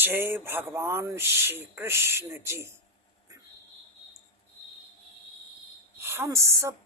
जय भगवान श्री कृष्ण जी। हम सब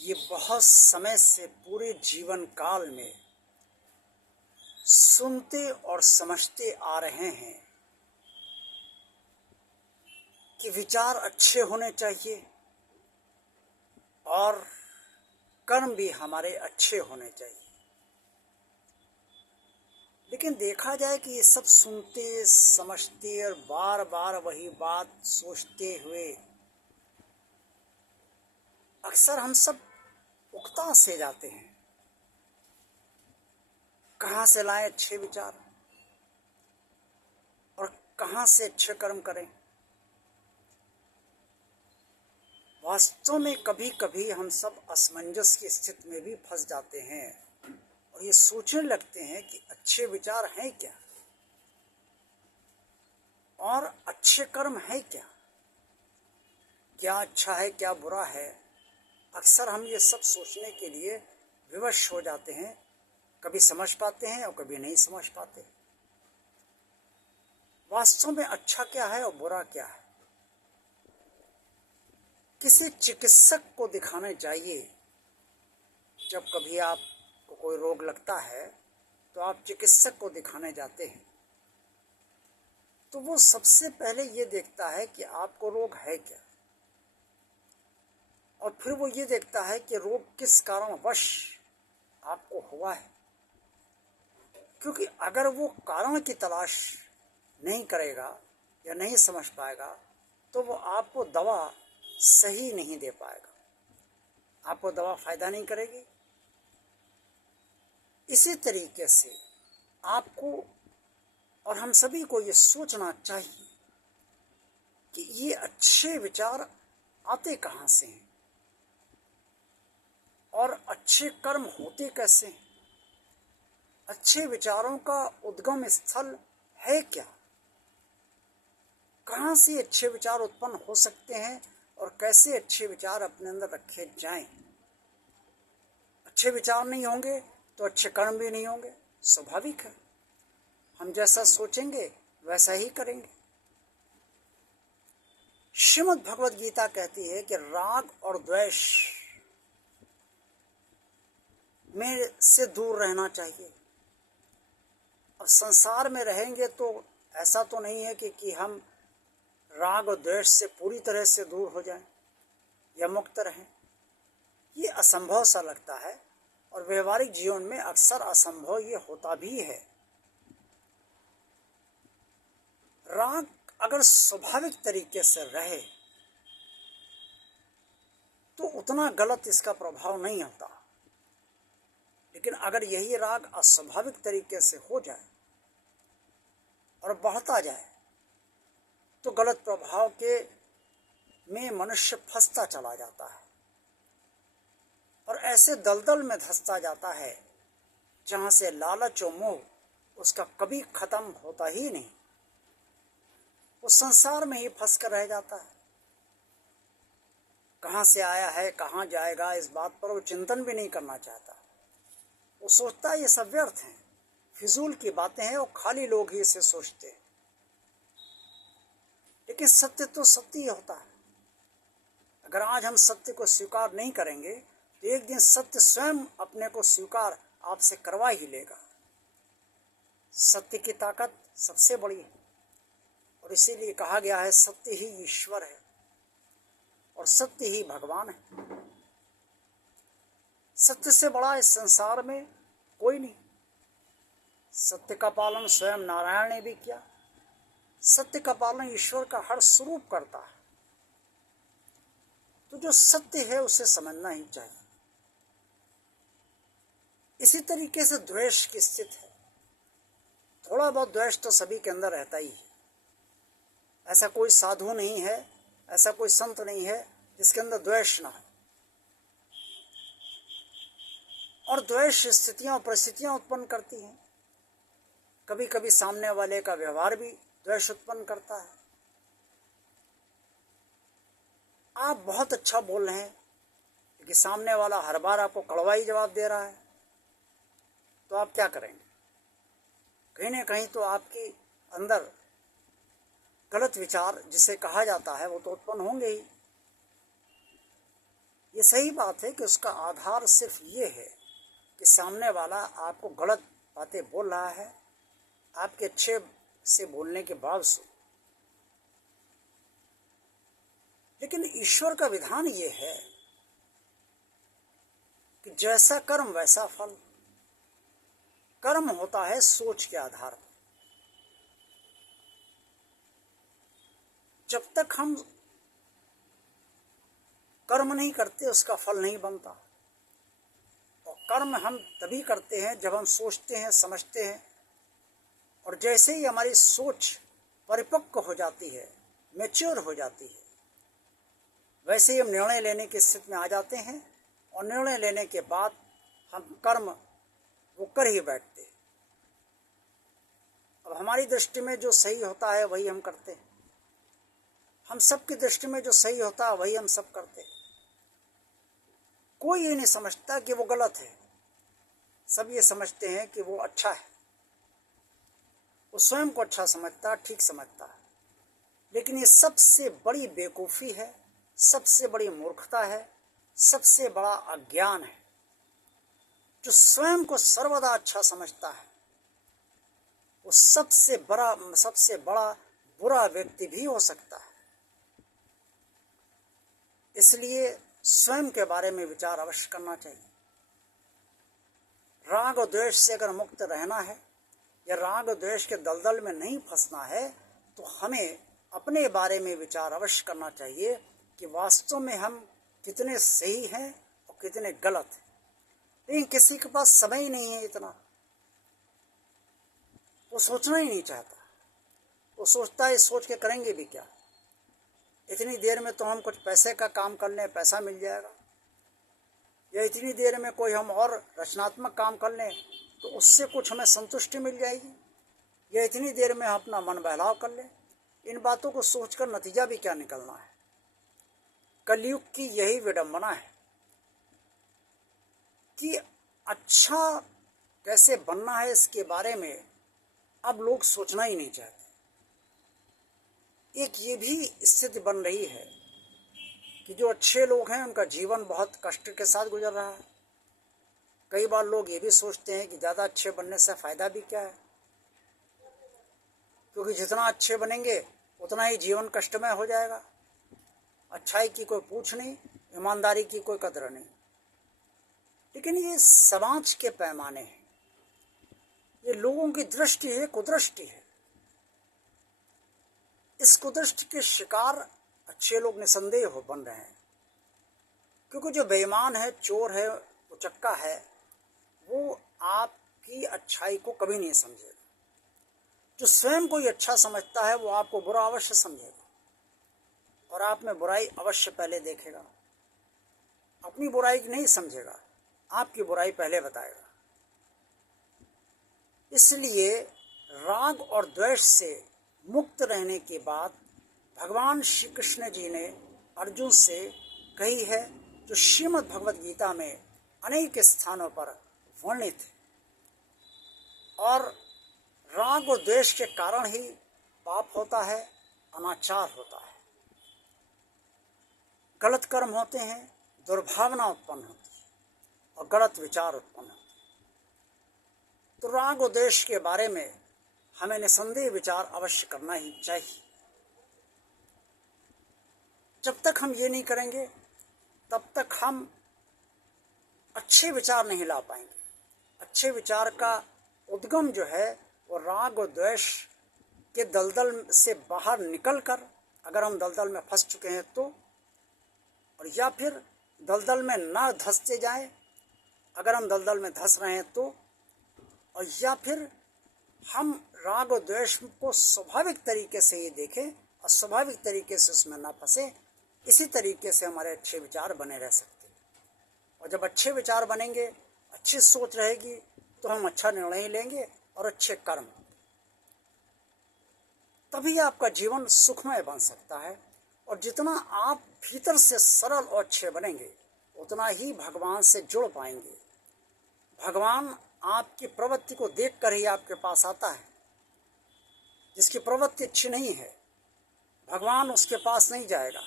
ये बहुत समय से पूरे जीवन काल में सुनते और समझते आ रहे हैं कि विचार अच्छे होने चाहिए और कर्म भी हमारे अच्छे होने चाहिए। लेकिन देखा जाए कि ये सब सुनते समझते और बार बार वही बात सोचते हुए अक्सर हम सब उकता से जाते हैं। कहाँ से लाएं अच्छे विचार और कहाँ से अच्छे कर्म करें। वास्तव में कभी कभी हम सब असमंजस की स्थिति में भी फंस जाते हैं और ये सोचने लगते हैं कि अच्छे विचार हैं क्या और अच्छे कर्म हैं क्या, क्या अच्छा है क्या बुरा है। अक्सर हम ये सब सोचने के लिए विवश हो जाते हैं, कभी समझ पाते हैं और कभी नहीं समझ पाते। वास्तव में अच्छा क्या है और बुरा क्या है, किसी चिकित्सक को दिखाने जाइए। जब कभी आपको कोई रोग लगता है तो आप चिकित्सक को दिखाने जाते हैं तो वो सबसे पहले ये देखता है कि आपको रोग है क्या, और फिर वो ये देखता है कि रोग किस कारणवश आपको हुआ है। क्योंकि अगर वो कारण की तलाश नहीं करेगा या नहीं समझ पाएगा तो वो आपको दवा सही नहीं दे पाएगा, आपको दवा फायदा नहीं करेगी। इसी तरीके से आपको और हम सभी को ये सोचना चाहिए कि ये अच्छे विचार आते कहाँ से हैं और अच्छे कर्म होते कैसे हैं। अच्छे विचारों का उद्गम स्थल है क्या, कहाँ से अच्छे विचार उत्पन्न हो सकते हैं और कैसे अच्छे विचार अपने अंदर रखे जाएं। अच्छे विचार नहीं होंगे तो अच्छे कर्म भी नहीं होंगे, स्वाभाविक है। हम जैसा सोचेंगे वैसा ही करेंगे। श्रीमद् भगवद गीता कहती है कि राग और द्वेष में से दूर रहना चाहिए। अब संसार में रहेंगे तो ऐसा तो नहीं है कि हम राग और द्वेष से पूरी तरह से दूर हो जाएं या मुक्त रहें। ये असंभव सा लगता है और व्यवहारिक जीवन में अक्सर असंभव ये होता भी है। राग अगर स्वाभाविक तरीके से रहे तो उतना गलत इसका प्रभाव नहीं होता, लेकिन अगर यही राग अस्वाभाविक तरीके से हो जाए और बढ़ता जाए तो गलत प्रभाव के में मनुष्य फंसता चला जाता है और ऐसे दलदल में धंसता जाता है जहाँ से लालच और मोह उसका कभी खत्म होता ही नहीं। वो संसार में ही फंस कर रह जाता है। कहाँ से आया है कहाँ जाएगा इस बात पर वो चिंतन भी नहीं करना चाहता। वो सोचता है ये सब व्यर्थ हैं, फिजूल की बातें हैं और खाली लोग ही इसे सोचते हैं। लेकिन सत्य तो सत्य ही होता है। अगर आज हम सत्य को स्वीकार नहीं करेंगे तो एक दिन सत्य स्वयं अपने को स्वीकार आपसे करवा ही लेगा। सत्य की ताकत सबसे बड़ी है और इसीलिए कहा गया है सत्य ही ईश्वर है और सत्य ही भगवान है। सत्य से बड़ा इस संसार में कोई नहीं। सत्य का पालन स्वयं नारायण ने भी किया। सत्य का पालन ईश्वर का हर स्वरूप करता है। तो जो सत्य है उसे समझना ही चाहिए। इसी तरीके से द्वेष की स्थिति है। थोड़ा बहुत द्वेष तो सभी के अंदर रहता ही है। ऐसा कोई साधु नहीं है, ऐसा कोई संत नहीं है जिसके अंदर द्वेष ना हो। और द्वेष स्थितियां और परिस्थितियां उत्पन्न करती हैं। कभी कभी सामने वाले का व्यवहार भी द्वेष उत्पन्न करता है। आप बहुत अच्छा बोल रहे हैं लेकिन सामने वाला हर बार आपको कड़वा ही जवाब दे रहा है तो आप क्या करेंगे। कहीं ना कहीं तो आपकी अंदर गलत विचार जिसे कहा जाता है वो तो उत्पन्न होंगे ही। ये सही बात है कि उसका आधार सिर्फ ये है कि सामने वाला आपको गलत बातें बोल रहा है आपके अच्छे से बोलने के बावजूद। लेकिन ईश्वर का विधान ये है कि जैसा कर्म वैसा फल। कर्म होता है सोच के आधार पर। जब तक हम कर्म नहीं करते उसका फल नहीं बनता। और कर्म हम तभी करते हैं जब हम सोचते हैं, समझते हैं, और जैसे ही हमारी सोच परिपक्व हो जाती है, मैच्योर हो जाती है, वैसे ही हम निर्णय लेने की स्थिति में आ जाते हैं। और निर्णय लेने के बाद हम कर्म वो कर ही बैठते हैं। अब हमारी दृष्टि में जो सही होता है वही हम करते हैं। हम सबकी दृष्टि में जो सही होता है वही हम सब करते हैं। कोई ये नहीं समझता कि वो गलत है, सब ये समझते हैं कि वो अच्छा है। वो स्वयं को अच्छा समझता है, ठीक समझता है। लेकिन ये सबसे बड़ी बेवकूफ़ी है, सबसे बड़ी मूर्खता है, सबसे बड़ा अज्ञान है। जो स्वयं को सर्वदा अच्छा समझता है वो सबसे बड़ा बुरा व्यक्ति भी हो सकता है। इसलिए स्वयं के बारे में विचार अवश्य करना चाहिए। राग और द्वेष से अगर मुक्त रहना है या राग और द्वेष के दलदल में नहीं फंसना है तो हमें अपने बारे में विचार अवश्य करना चाहिए कि वास्तव में हम कितने सही हैं और कितने गलत हैं। लेकिन किसी के पास समय ही नहीं है इतना, वो सोचना ही नहीं चाहता। वो सोचता है सोच के करेंगे भी क्या, इतनी देर में तो हम कुछ पैसे का काम कर लें, पैसा मिल जाएगा, या इतनी देर में कोई हम और रचनात्मक काम कर लें तो उससे कुछ हमें संतुष्टि मिल जाएगी, या इतनी देर में हम अपना मन बहलाव कर लें। इन बातों को सोचकर नतीजा भी क्या निकलना है। कलयुग की यही विडंबना है कि अच्छा कैसे बनना है इसके बारे में अब लोग सोचना ही नहीं चाहते। एक ये भी स्थिति बन रही है कि जो अच्छे लोग हैं उनका जीवन बहुत कष्ट के साथ गुजर रहा है। कई बार लोग ये भी सोचते हैं कि ज़्यादा अच्छे बनने से फ़ायदा भी क्या है, क्योंकि जितना अच्छे बनेंगे उतना ही जीवन कष्टमय हो जाएगा। अच्छाई की कोई पूछ नहीं, ईमानदारी की कोई कदर नहीं। लेकिन ये समाज के पैमाने हैं, ये लोगों की दृष्टि है, कुदृष्टि है। इस कुदृष्टि के शिकार अच्छे लोग निसंदेह हो बन रहे हैं, क्योंकि जो बेईमान है, चोर है, उचक्का है, वो आपकी अच्छाई को कभी नहीं समझेगा। जो स्वयं को ही अच्छा समझता है वो आपको बुरा अवश्य समझेगा और आप में बुराई अवश्य पहले देखेगा। अपनी बुराई नहीं समझेगा, आपकी बुराई पहले बताएगा। इसलिए राग और द्वेष से मुक्त रहने के बाद भगवान श्री कृष्ण जी ने अर्जुन से कही है, जो श्रीमद् भगवद गीता में अनेक स्थानों पर वर्णित है। और राग और द्वेष के कारण ही पाप होता है, अनाचार होता है, गलत कर्म होते हैं, दुर्भावना उत्पन्न होती है और गलत विचार उत्पन्न होते हैं। तो राग और द्वेष के बारे में हमें निसंदेह विचार अवश्य करना ही चाहिए। जब तक हम ये नहीं करेंगे तब तक हम अच्छे विचार नहीं ला पाएंगे। अच्छे विचार का उद्गम जो है वो राग और द्वेष के दलदल से बाहर निकलकर, अगर हम दलदल में फंस चुके हैं तो, और या फिर दलदल में ना धंसते जाएं, अगर हम दलदल में धंस रहे हैं तो, और या फिर हम राग और द्वेष को स्वाभाविक तरीके से ये देखें और स्वाभाविक तरीके से उसमें ना फंसे। इसी तरीके से हमारे अच्छे विचार बने रह सकते हैं। और जब अच्छे विचार बनेंगे, अच्छी सोच रहेगी, तो हम अच्छा निर्णय लेंगे और अच्छे कर्म, तभी आपका जीवन सुखमय बन सकता है। और जितना आप भीतर से सरल और अच्छे बनेंगे उतना ही भगवान से जुड़ पाएंगे। भगवान आपकी प्रवृत्ति को देखकर ही आपके पास आता है। जिसकी प्रवृत्ति अच्छी नहीं है, भगवान उसके पास नहीं जाएगा।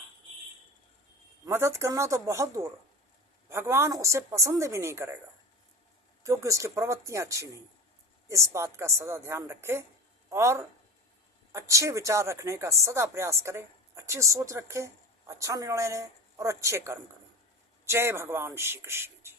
मदद करना तो बहुत दूर, भगवान उसे पसंद भी नहीं करेगा, क्योंकि उसकी प्रवृत्तियां अच्छी नहीं। इस बात का सदा ध्यान रखें और अच्छे विचार रखने का सदा प्रयास करें, अच्छी सोच रखें, अच्छा निर्णय लें और अच्छे कर्म करें। जय भगवान श्री कृष्ण जी।